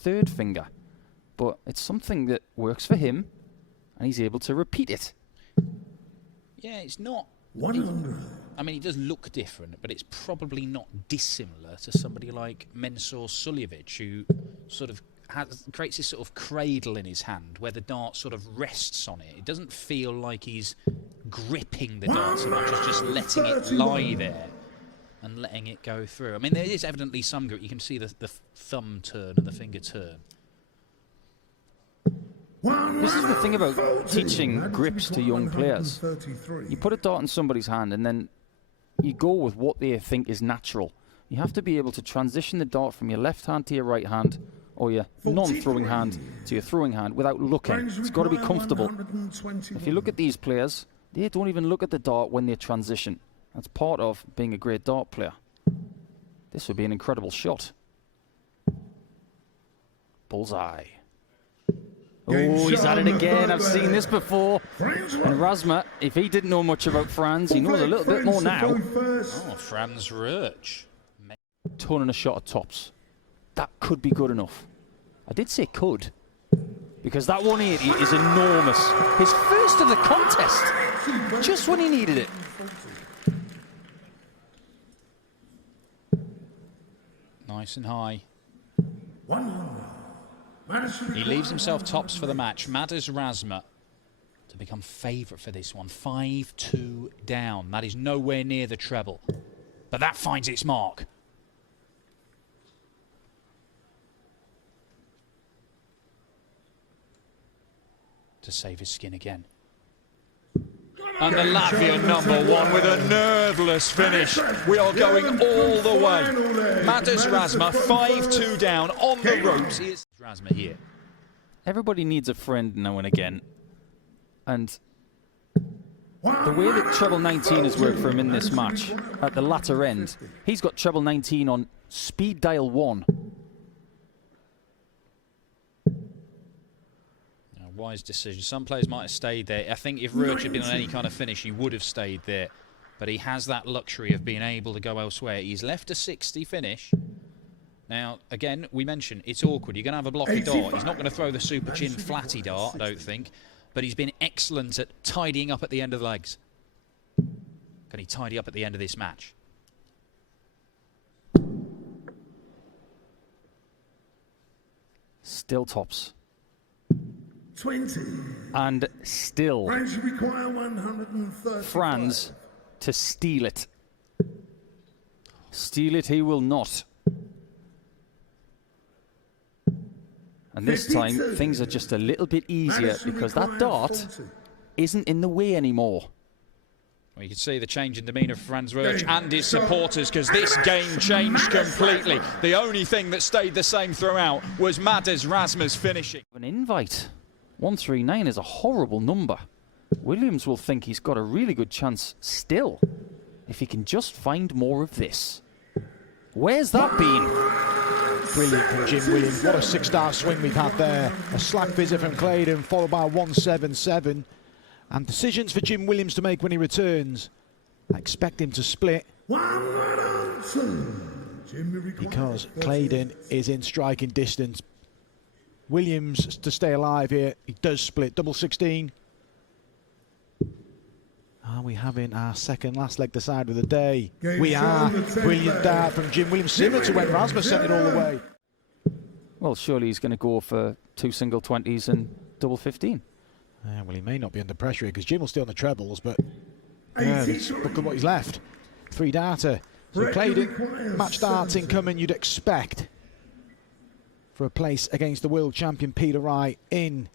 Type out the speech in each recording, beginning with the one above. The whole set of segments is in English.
third finger. But it's something that works for him, and he's able to repeat it. Yeah, it's not... I mean, it does look different, but it's probably not dissimilar to somebody like Mensur Suljovic, who sort of creates this sort of cradle in his hand where the dart sort of rests on it. It doesn't feel like he's gripping the dart so much as just letting it lie there and letting it go through. I mean, there is evidently some grip. You can see the thumb turn and the finger turn. This is the thing about teaching grips to young players. You put a dart in somebody's hand and then you go with what they think is natural. You have to be able to transition the dart from your left hand to your right hand, or your non-throwing hand to your throwing hand without looking. It's got to be comfortable. If you look at these players, they don't even look at the dart when they transition. That's part of being a great dart player. This would be an incredible shot. Bullseye. Oh, he's at it again. I've seen this before. And Razma, if he didn't know much about Franz, he knows a little bit more now. Oh, Franz Roetzsch. Turning a shot at tops. That could be good enough. I did say could, because that 180 is enormous. His first of the contest, just when he needed it. Nice and high. He leaves himself tops for the match. Madars Razma to become favourite for this one. 5-2 down. That is nowhere near the treble, but that finds its mark. To save his skin again. And the Latvian #1 with a nerveless finish. We are going all the way. Madars Razma, 5-2 down on the ropes. Here's Razma here. Everybody needs a friend now and again. And the way that treble 19 has worked for him in this match, at the latter end, he's got treble 19 on speed dial 1. Wise decision. Some players might have stayed there. I think if Roetzsch had been on any kind of finish, he would have stayed there. But he has that luxury of being able to go elsewhere. He's left a 60 finish. Now, again, we mentioned it's awkward. You're going to have a blocky dart. He's not going to throw the super chin flatty dart, I don't think. But he's been excellent at tidying up at the end of the legs. Can he tidy up at the end of this match? Still tops. 20. And still Franz require 135. Franz to steal it. Steal it he will not. And this 52. time things are just a little bit easier because that dart 40. isn't in the way anymore. Well, you can see the change in demeanour of Franz Roetzsch and his supporters, because this game changed completely. The only thing that stayed the same throughout was Madars Razma's finishing. An invite. 139 is a horrible number. Williams will think he's got a really good chance still, if he can just find more of this. Where's that been? Brilliant from Jim Williams. What a 6-dart swing we've had there. A slack visit from Clayton, followed by 177. And decisions for Jim Williams to make when he returns. I expect him to split, because Clayton is in striking distance. Williams to stay alive here. He does split. Double 16. Are we having our second last leg decide of the day? We are. Brilliant dart from Jim Williams, similar to when Razma sent it all the way. Well, surely he's going to go for 2 single 20s and double 15. Well, he may not be under pressure here because Jim will stay on the trebles, but look at what he's left. 3-darter. So Clayton, match darts incoming, you'd expect, for a place against the world champion Peter Wright in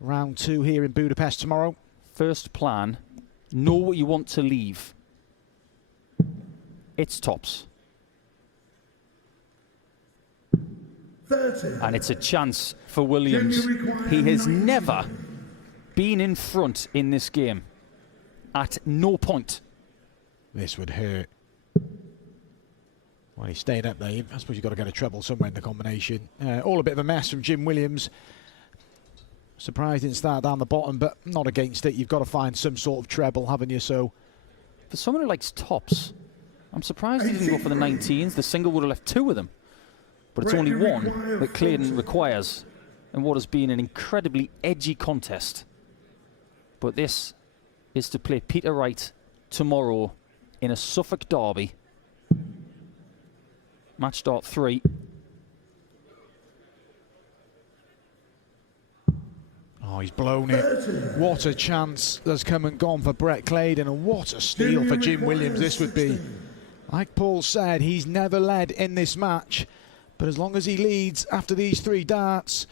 round 2 here in Budapest tomorrow. First plan, know what you want to leave. It's tops. 30. And it's a chance for Williams. He has never been in front in this game. At no point. This would hurt. Well, he stayed up there. I suppose you've got to get a treble somewhere in the combination. All a bit of a mess from Jim Williams. Surprised didn't start down the bottom, but not against it. You've got to find some sort of treble, haven't you? So, for someone who likes tops, I'm surprised he didn't go for the 19s. The single would have left 2 of them. but it's only one that Clayton requires in what has been an incredibly edgy contest. But this is to play Peter Wright tomorrow in a Suffolk derby. Match start 3. Oh, he's blown it. What a chance that's come and gone for Brett Clayton, and what a steal for Jim Williams this would be. Like Paul said, he's never led in this match, but as long as he leads after these 3 darts...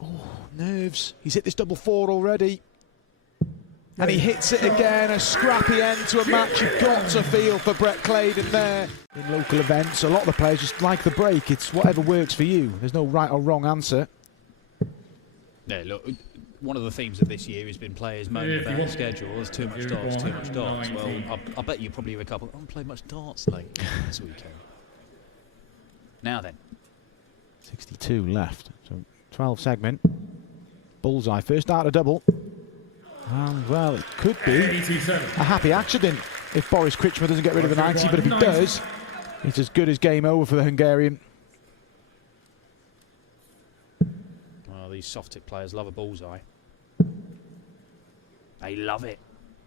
Oh, nerves. He's hit this double 4 already. And he hits it again, a scrappy end to a match. You've got to feel for Brett Clayton there. In local events, a lot of the players just like the break. It's whatever works for you. There's no right or wrong answer. Yeah, look, one of the themes of this year has been players moaning about the schedule. There's too much darts, too much darts. Well, I bet you probably have a couple. I haven't played much darts late this weekend. Now then. 62 left. So 12 segment. Bullseye. First dart a double. And, well, it could be a happy accident if Boris Kritschmer doesn't get rid of the 90, but if he does, it's as good as game over for the Hungarian. Well, these soft tip players love a bullseye. They love it.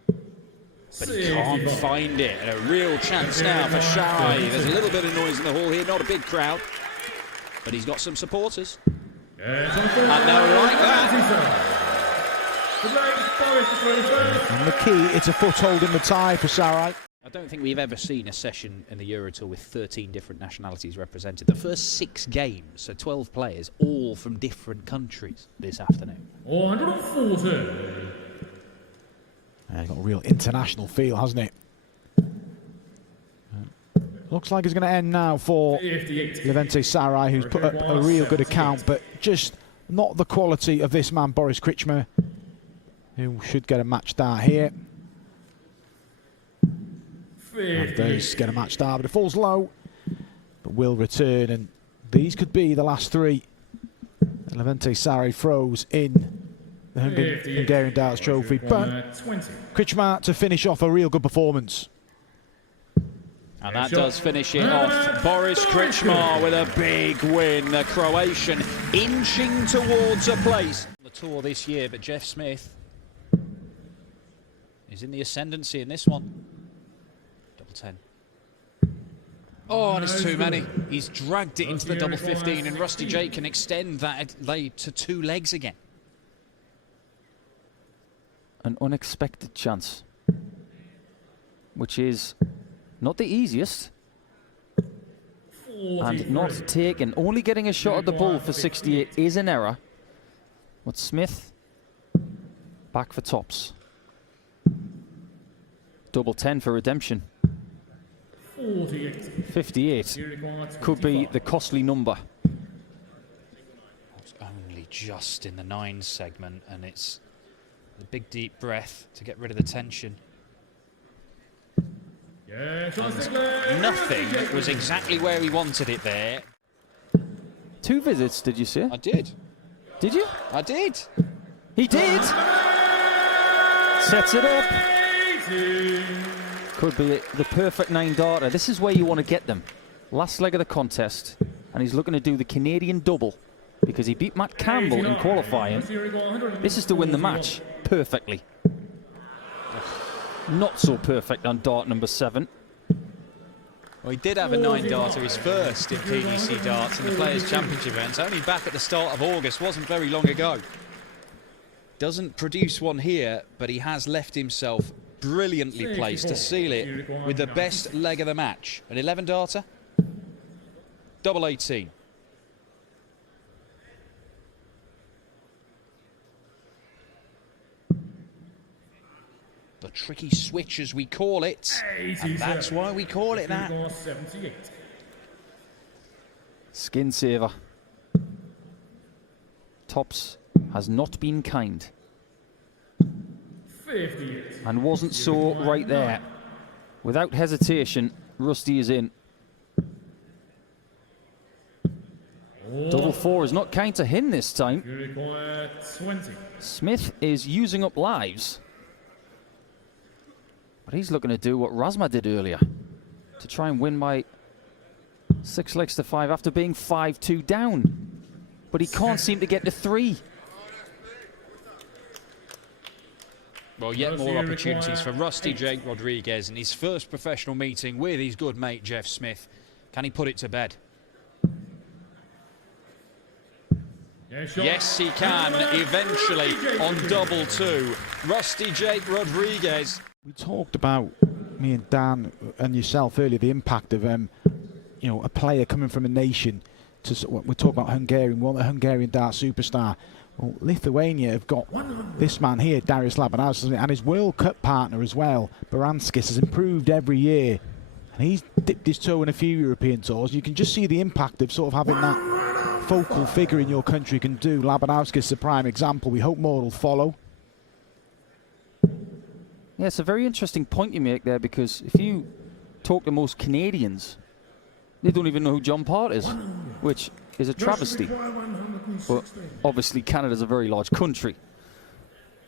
But he can't find it. And a real chance now for Sarai. There's a little bit of noise in the hall here, not a big crowd, but he's got some supporters. And they'll like that. And the key, it's a foothold in the tie for Sarai. I don't think we've ever seen a session in the Eurotour with 13 different nationalities represented. The first 6 games, so 12 players, all from different countries this afternoon. 140. Got a real international feel, hasn't it? Looks like it's going to end now for Levente Sarai, who's put up a real good account, but just not the quality of this man, Boris Kritschmer, who should get a match start here. And does get a match start, but it falls low, but will return, and these could be the last 3. Levente Sarai throws in the Hungarian Darts Trophy, but Kritschmer to finish off a real good performance. And that does finish it off. Boris Kritschmer with a big win. The Croatian inching towards a place on the tour this year, but Jeff Smith is in the ascendancy in this one. Double 10. Oh, and it's too many. He's dragged it into the double 15, and Rusty J can extend that lead to 2 legs again. An unexpected chance, which is not the easiest, and not taken. Only getting a shot at the bull for 68 is an error. But Smith back for tops. Double 10 for redemption. 58 could be the costly number. It's only just in the 9 segment, and it's the big deep breath to get rid of the tension. And nothing was exactly where he wanted it there. 2 visits, did you say? I did. Did you? I did. He did! Sets it up. Could be the perfect 9-darter. This is where you want to get them. Last leg of the contest, and he's looking to do the Canadian double because he beat Matt Campbell in qualifying. This is to win the match perfectly. Not so perfect on dart number 7. Well, he did have a 9-darter, his first in PDC darts in the Players' Championship events, only back at the start of August, wasn't very long ago. Doesn't produce one here, but he has left himself brilliantly placed to seal it with the best leg of the match. An 11-darter, double 18. The tricky switch, as we call it, and that's why we call it that. Skin saver. Tops has not been kind. And wasn't so right there. Without hesitation, Rusty is in. Double 4 is not kind to him this time. Smith is using up lives. But he's looking to do what Razma did earlier, to try and win by 6 legs to 5 after being 5-2 down. But he can't seem to get to 3. Well, yet more opportunities for Rusty Jake Rodriguez in his first professional meeting with his good mate Jeff Smith. Can he put it to bed? Yes, he can, eventually on double 2. Rusty Jake Rodriguez. We talked about, me and Dan and yourself earlier, the impact of you know, a player coming from a nation to, we're talking about Hungarian, one, a Hungarian Darts superstar. Well, Lithuania have got this man here, Darius Labanauskas, and his World Cup partner as well, BRILLIANCE, has improved every year. And he's dipped his toe in a few European tours. You can just see the impact of sort of having that focal figure in your country can do. Labanauskas is a prime example. We hope more will follow. Yeah, it's a very interesting point you make there, because if you talk to most Canadians, they don't even know who John Part is, which is a travesty. But obviously Canada's a very large country.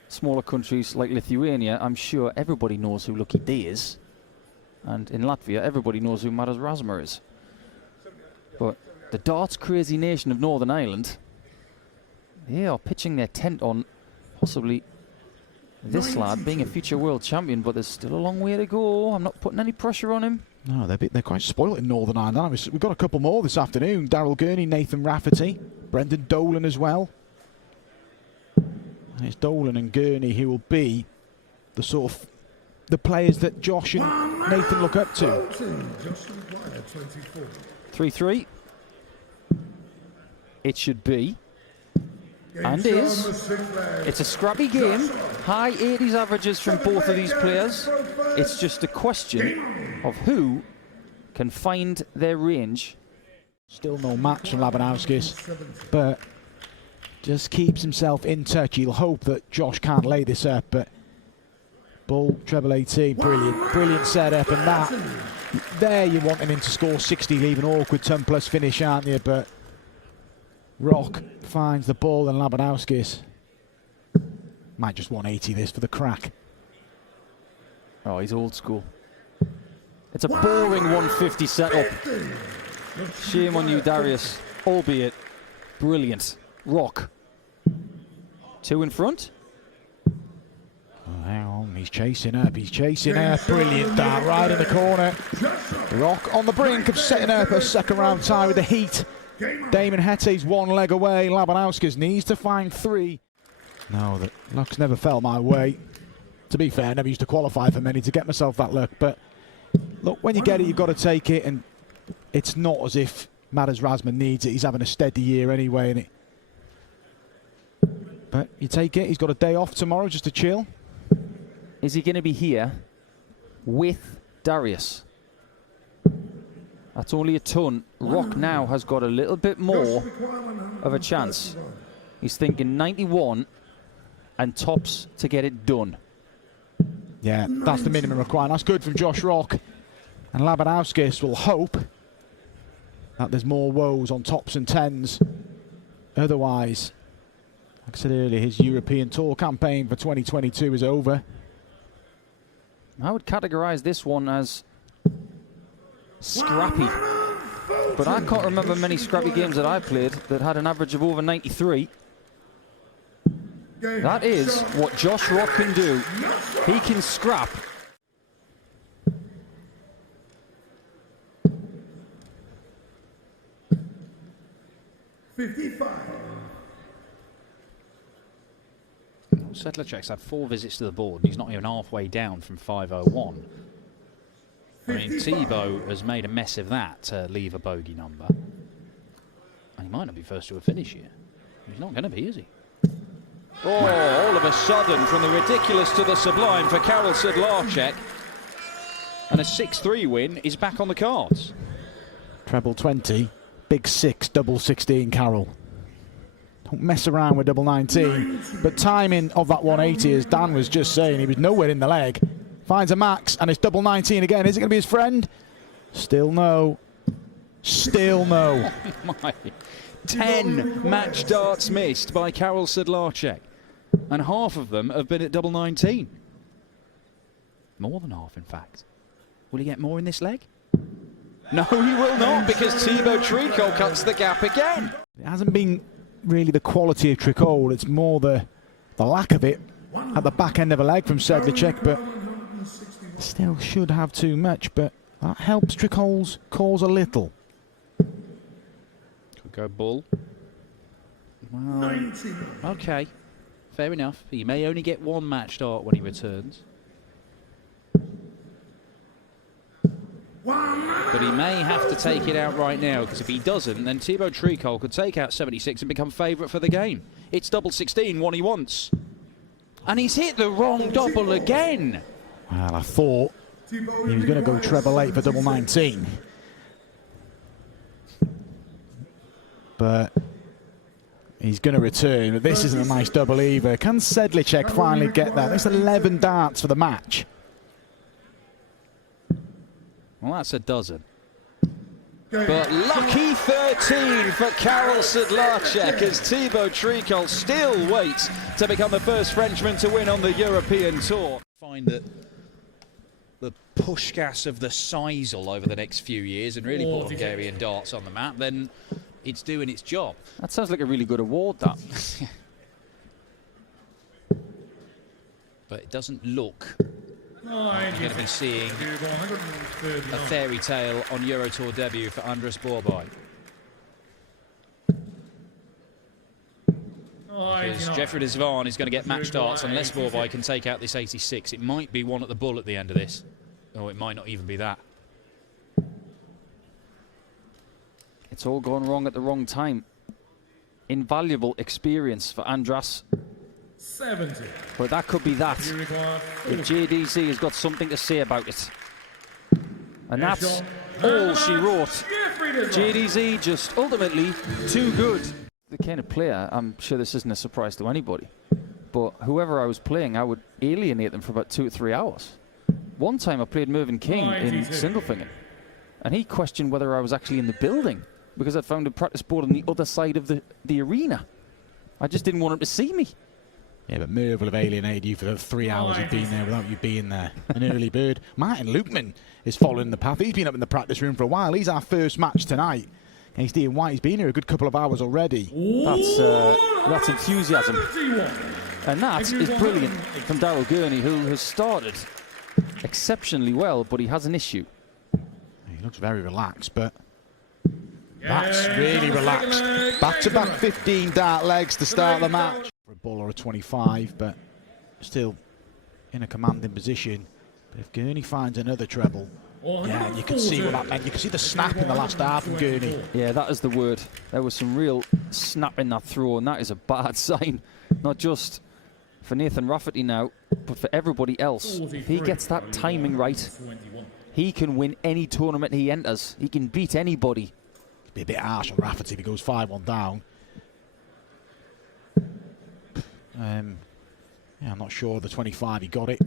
Smaller countries like Lithuania, I'm sure everybody knows who Lucky D is. And in Latvia, everybody knows who Maras Razma is. But the darts crazy nation of Northern Ireland, they are pitching their tent on possibly this lad being a future world champion, but there's still a long way to go. I'm not putting any pressure on him. No, they're quite spoiled in Northern Ireland. We've got a couple more this afternoon. Daryl Gurney, Nathan Rafferty, Brendan Dolan as well. And it's Dolan and Gurney who will be the sort of the players that Josh and Nathan look up to. 3-3. It should be. And is. It's a scrappy game. High 80s averages from both of these players. It's just a question of who can find their range. Still no match from Labanauskas, but just keeps himself in touch. He'll hope that Josh can't lay this up, but ball, treble 18, brilliant setup, and that, there you're wanting him to score 60, leave an awkward 10 plus finish, aren't you? But Rock finds the ball, and Labanauskas might just 180 this for the crack. Oh, he's old school. It's a boring 150 setup. Shame on you, Darius, albeit brilliant. Rock. 2 in front. Oh, hang on, he's chasing up, brilliant dart right in the corner. Rock on the brink of setting up a second round tie with the heat. Damon Hette's 1 leg away. Labanauskas needs to find 3. No, the luck's never fell my way. To be fair, I never used to qualify for many to get myself that luck, but look, when you get it, you've got to take it, and it's not as if Maras Razma needs it. He's having a steady year anyway, and but you take it. He's got a day off tomorrow just to chill. Is he going to be here with Darius? That's only a ton. Rock now has got a little bit more of a chance. He's thinking 91 and tops to get it done. Yeah, that's the minimum requirement. That's good from Josh Rock. And Labanauskas will hope that there's more woes on tops and 10s. Otherwise, like I said earlier, his European Tour campaign for 2022 is over. I would categorise this one as scrappy. But I can't remember many scrappy games that I played that had an average of over 93. That is what Josh Rock can do. He can scrap. Sedlacek's had 4 visits to the board, and he's not even halfway down from 501. I mean, Thibaut has made a mess of that to leave a bogey number. And he might not be first to a finish here. He's not going to be, is he? Oh, all of a sudden, from the ridiculous to the sublime for Karol Sedlacek. And a 6-3 win is back on the cards. Treble 20, big 6, double 16, Karol. Don't mess around with double 19. But timing of that 180, as Dan was just saying, he was nowhere in the leg. Finds a max, and it's double 19 again. Is it going to be his friend? Still no. Still no. Oh my. 10 match darts missed by Karol Sedlacek. And half of them have been at double 19. More than half, in fact. Will he get more in this leg? No, he will not, because Thibaut Tricole cuts the gap again. It hasn't been really the quality of Tricole, it's more the lack of it at the back end of a leg from Sedlacek, but still should have too much, but that helps Tricole's cause a little. Could go bull. Well, okay, fair enough. He may only get one match start when he returns. But he may have to take it out right now, because if he doesn't, then Thibaut Tricole could take out 76 and become favourite for the game. It's double 16, one he wants. And he's hit the wrong double again. Well, I thought he was going to go treble 8 for double 19. But he's going to return, but this isn't a nice double either. Can Sedlacek finally get that? That's 11 darts for the match. Well, that's a dozen. But lucky 13 for Karel Sedlacek as Thibaut Tricole still waits to become the first Frenchman to win on the European Tour. Find that the push gas of the Seisel over the next few years and really put Hungarian darts on the map, then it's doing its job. That sounds like a really good award, that. But it doesn't look like you're going to be seeing a fairy tale on Euro Tour debut for Andras Borbely. Because Jeffrey de Zwaan is going to get match darts unless Borbely can take out this 86. It might be one at the bull at the end of this. Or it might not even be that. It's all gone wrong at the wrong time. Invaluable experience for Andras. 70. But that could be that. If JDC has got something to say about it. And that's all she wrote. JDC just ultimately too good. The kind of player, I'm sure this isn't a surprise to anybody, but whoever I was playing, I would alienate them for about 2 or 3 hours. One time I played Mervyn King in Sindelfingen, and he questioned whether I was actually in the building because I'd found a practice board on the other side of the arena. I just didn't want him to see me. Yeah, but Merv will have alienated you for the 3 hours he'd been there without you being there. An early bird. Martin Lukeman is following the path. He's been up in the practice room for a while. He's our first match tonight against Ian White. He's been here a good couple of hours already. That's enthusiasm. And that is brilliant from Daryl Gurney, who has started exceptionally well, but he has an issue. He looks very relaxed, but that's really relaxed. Back-to-back 15 dart legs to start the match. For a ball or a 25, but still in a commanding position. But if Gurney finds another treble, yeah, you can see what that meant. You can see the snap in the last half from Gurney. Yeah, that is the word. There was some real snap in that throw, and that is a bad sign. Not just for Nathan Rafferty now, but for everybody else. If he gets that timing right, he can win any tournament he enters. He can beat anybody. It'd be a bit harsh on Rafferty if he goes 5-1 down. Yeah, I'm not sure the 25, he got it.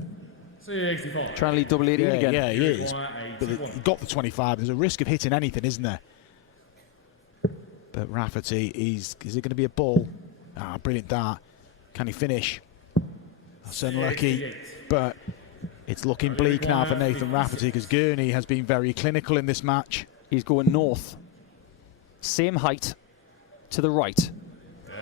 Trying to lead double 18 again. Yeah, he is. But he got the 25. There's a risk of hitting anything, isn't there? But Rafferty, is it going to be a ball? Ah, brilliant dart. Can he finish? That's unlucky. But it's looking bleak now for Nathan Rafferty because Gurney has been very clinical in this match. He's going north. Same height to the right.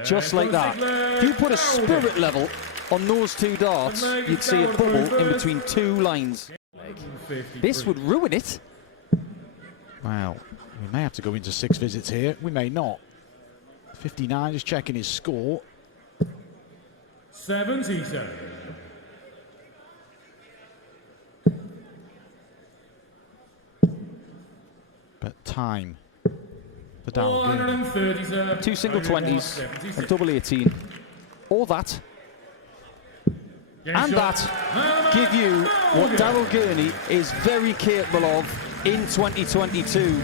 Just like that. If you put a spirit level on those 2 darts, you'd see a bubble in between 2 lines. This would ruin it. Well, we may have to go into 6 visits here. We may not. 59 is checking his score. 77. But time for Daryl Gurney. 2 single 20s, a double 18. Or that. And that give you what Daryl Gurney is very capable of in 2022.